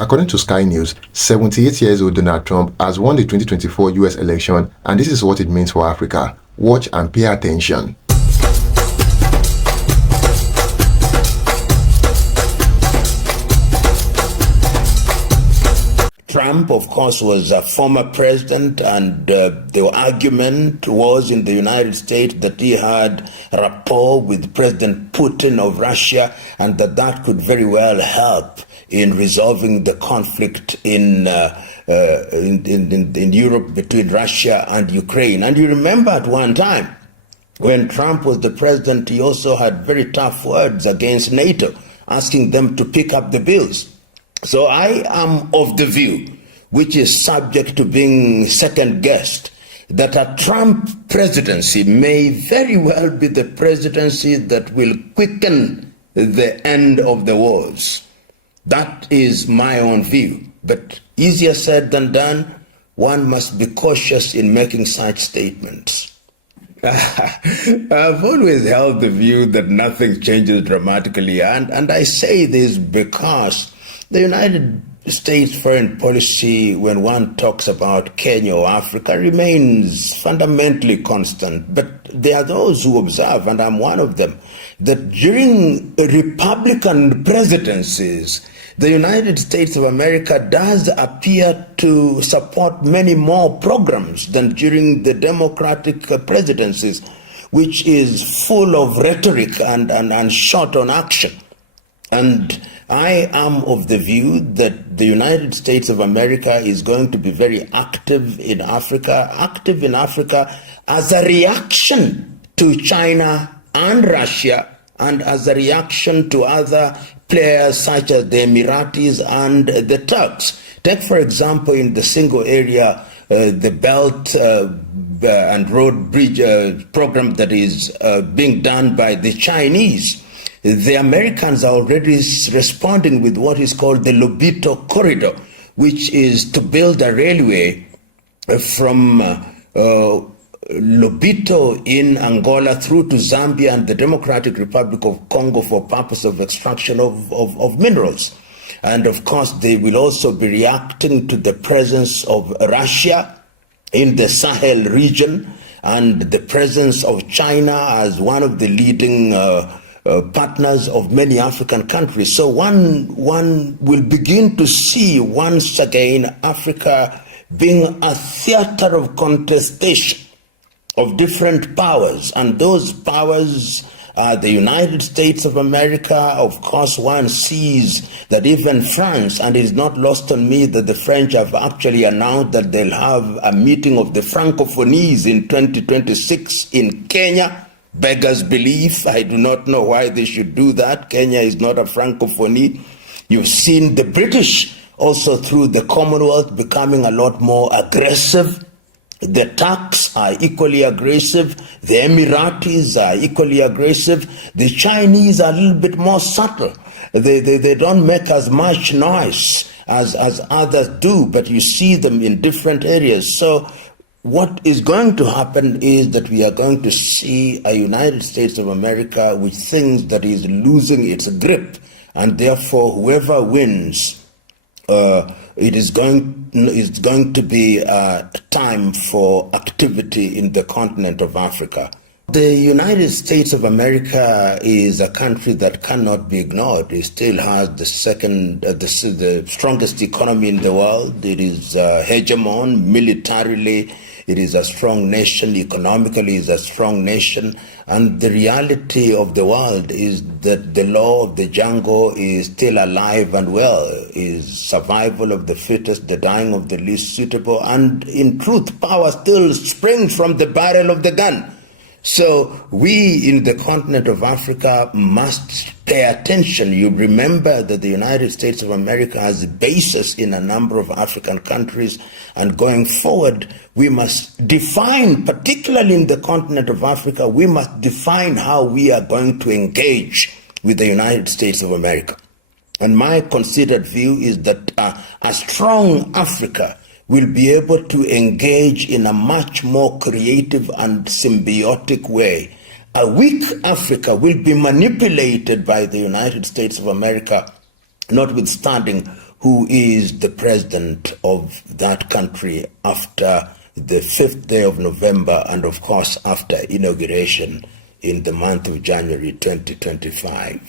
According to Sky News, 78 years old Donald Trump has won the 2024 US election, and this is what it means for Africa. Watch and pay attention. Trump, of course, was a former president, and the argument was in the United States that he had rapport with President Putin of Russia, and that could very well help in resolving the conflict in Europe between Russia and Ukraine. And you remember at one time, when Trump was the president, he also had very tough words against NATO, asking them to pick up the bills. So I am of the view, which is subject to being second-guessed, that a Trump presidency may very well be the presidency that will quicken the end of the wars. That is my own view. But easier said than done, one must be cautious in making such statements. I've always held the view that nothing changes dramatically, and I say this because the United States foreign policy, when one talks about Kenya or Africa, remains fundamentally constant. But there are those who observe, and I'm one of them, that during Republican presidencies, the United States of America does appear to support many more programs than during the Democratic presidencies, which is full of rhetoric and short on action. And I am of the view that the United States of America is going to be very active in Africa as a reaction to China and Russia, and as a reaction to other players such as the Emiratis and the Turks. Take, for example, in the single area, the Belt and Road Bridge program that is being done by the Chinese. The Americans are already responding with what is called the Lobito Corridor, which is to build a railway from Lobito in Angola through to Zambia and the Democratic Republic of Congo for purpose of extraction of minerals. And of course, they will also be reacting to the presence of Russia in the Sahel region and the presence of China as one of the leading partners of many African countries. So one will begin to see once again Africa being a theater of contestation of different powers, and those powers are the United States of America. Of course, one sees that even France, and it is not lost on me that the French have actually announced that they'll have a meeting of the Francophonies in 2026 in Kenya. Beggars belief. I do not know why they should do that. Kenya is not a Francophonie. You've seen the British also through the Commonwealth becoming a lot more aggressive. The Turks are equally aggressive. The Emiratis are equally aggressive. The Chinese are a little bit more subtle. They don't make as much noise as others do, but you see them in different areas. So what is going to happen is that we are going to see a United States of America which thinks that is losing its grip, and therefore whoever wins, it is going to be a time for activity in the continent of Africa. The United States of America is a country that cannot be ignored. It still has the strongest economy in the world. It is hegemon militarily. It is a strong nation. Economically, it is a strong nation. And the reality of the world is that the law of the jungle is still alive and well, is survival of the fittest, the dying of the least suitable, and in truth, power still springs from the barrel of the gun. So we in the continent of Africa must pay attention. You remember that the United States of America has bases in a number of African countries, and going forward, we must define, particularly in the continent of Africa, we must define how we are going to engage with the United States of America. And my considered view is that a strong Africa will be able to engage in a much more creative and symbiotic way. A weak Africa will be manipulated by the United States of America, notwithstanding who is the president of that country after the 5th day of November and of course after inauguration in the month of January 2025.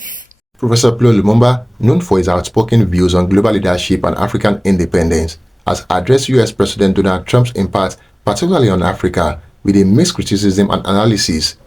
Professor PLO Lumumba, known for his outspoken views on global leadership and African independence, has addressed US President Donald Trump's impact, particularly on Africa, with a mixed criticism and analysis.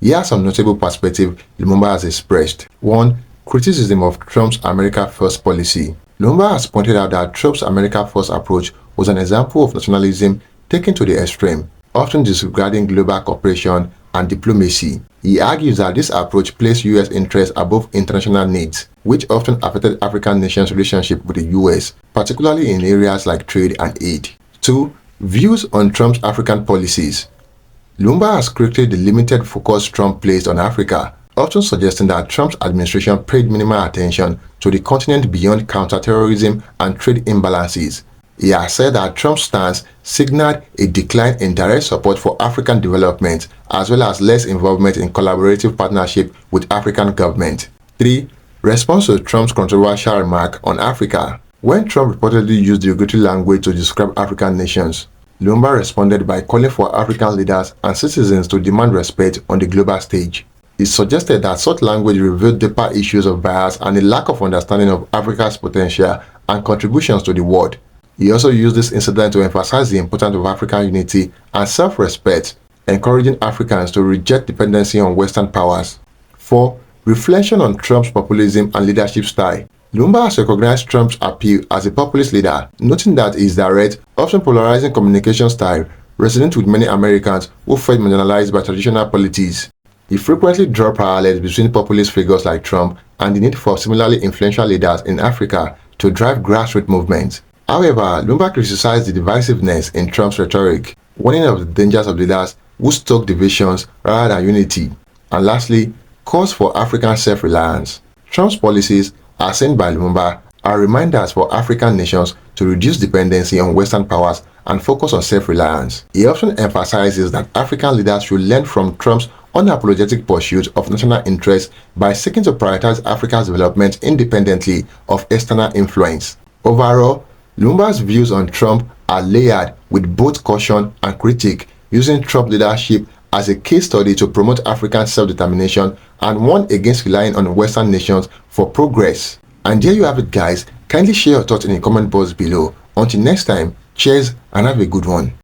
Here are some notable perspectives Lumumba has expressed. 1. Criticism of Trump's America First policy. Lumumba has pointed out that Trump's America First approach was an example of nationalism taken to the extreme, often disregarding global cooperation and diplomacy. He argues that this approach placed US interests above international needs, which often affected African nations' relationship with the US, particularly in areas like trade and aid. 2. Views on Trump's African policies. Lumumba has critiqued the limited focus Trump placed on Africa, often suggesting that Trump's administration paid minimal attention to the continent beyond counterterrorism and trade imbalances. He has said that Trump's stance signaled a decline in direct support for African development, as well as less involvement in collaborative partnership with African governments. 3. Response to Trump's controversial remark on Africa. When Trump reportedly used derogatory language to describe African nations, Lumumba responded by calling for African leaders and citizens to demand respect on the global stage. He suggested that such language revealed deeper issues of bias and a lack of understanding of Africa's potential and contributions to the world. He also used this incident to emphasize the importance of African unity and self-respect, encouraging Africans to reject dependency on Western powers. 4. Reflection on Trump's populism and leadership style. Lumumba has recognized Trump's appeal as a populist leader, noting that his direct, often polarizing communication style resonates with many Americans who felt marginalized by traditional politics. He frequently drew parallels between populist figures like Trump and the need for similarly influential leaders in Africa to drive grassroots movements. However, Lumumba criticized the divisiveness in Trump's rhetoric, warning of the dangers of leaders who stoke divisions rather than unity. And lastly, calls for African self-reliance. Trump's policies, as seen by Lumumba, are reminders for African nations to reduce dependency on Western powers and focus on self-reliance. He often emphasizes that African leaders should learn from Trump's unapologetic pursuit of national interests by seeking to prioritize Africa's development independently of external influence. Overall, Lumumba's views on Trump are layered with both caution and critique, using Trump leadership as a case study to promote African self-determination and one against relying on Western nations for progress. And there you have it, guys. Kindly share your thoughts in the comment box below. Until next time, cheers and have a good one.